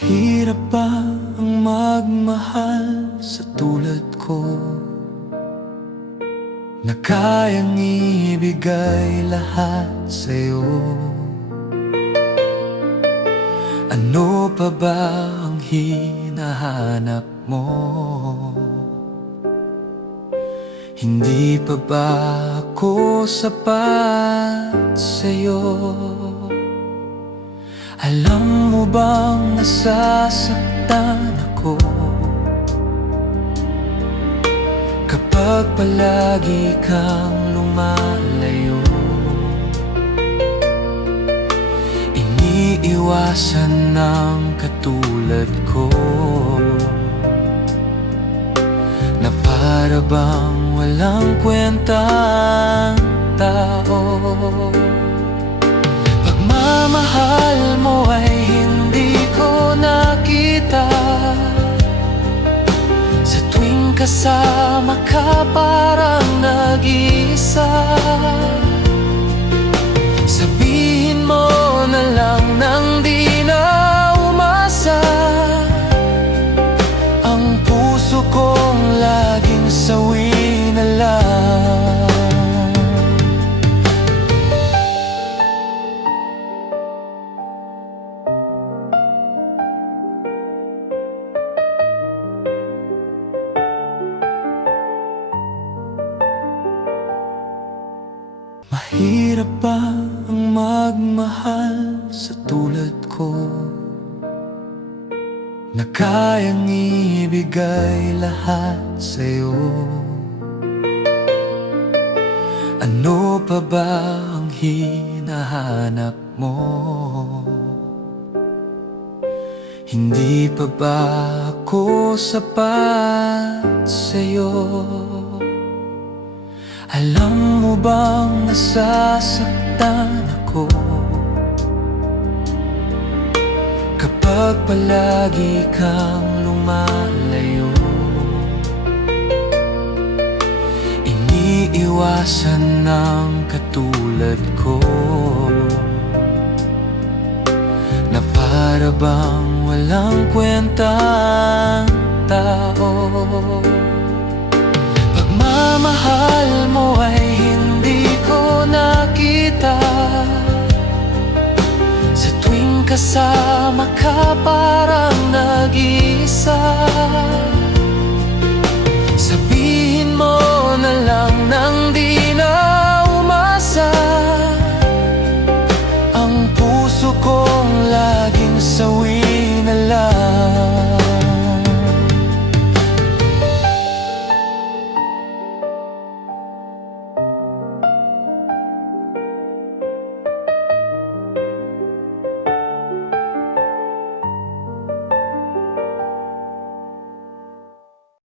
Mahirap ba ang magmahal sa tulad ko, na kayang ibigay lahat sa'yo? Ano pa ba ang hinahanap mo? Hindi pa ba ako sapat sa'yo? Alam mo bang nasasaktan ako kapag palagi kang lumalayo? Iniiwasan ng katulad ko na para bang walang kwentang tao. Pagmamahal mo ay hindi ko nakita, sa tuwing kasama ka parang nag-iisa. Sabihin mo na lang nang di na umasa, ang puso kong laging sawi na lang. Mahirap ba ang magmahal sa tulad ko, na kayang ibigay lahat sa'yo? Ano pa ba ang hinahanap mo? Hindi pa ba ako sapat sa'yo? Alam mo bang nasasaktan ako kapag palagi kang lumalayo? Iniiwasan ng katulad ko na para bang walang kwentang tao. Pagmamahal mo ay hindi ko nakita, sa tuwing kasama ka parang nag-iisa.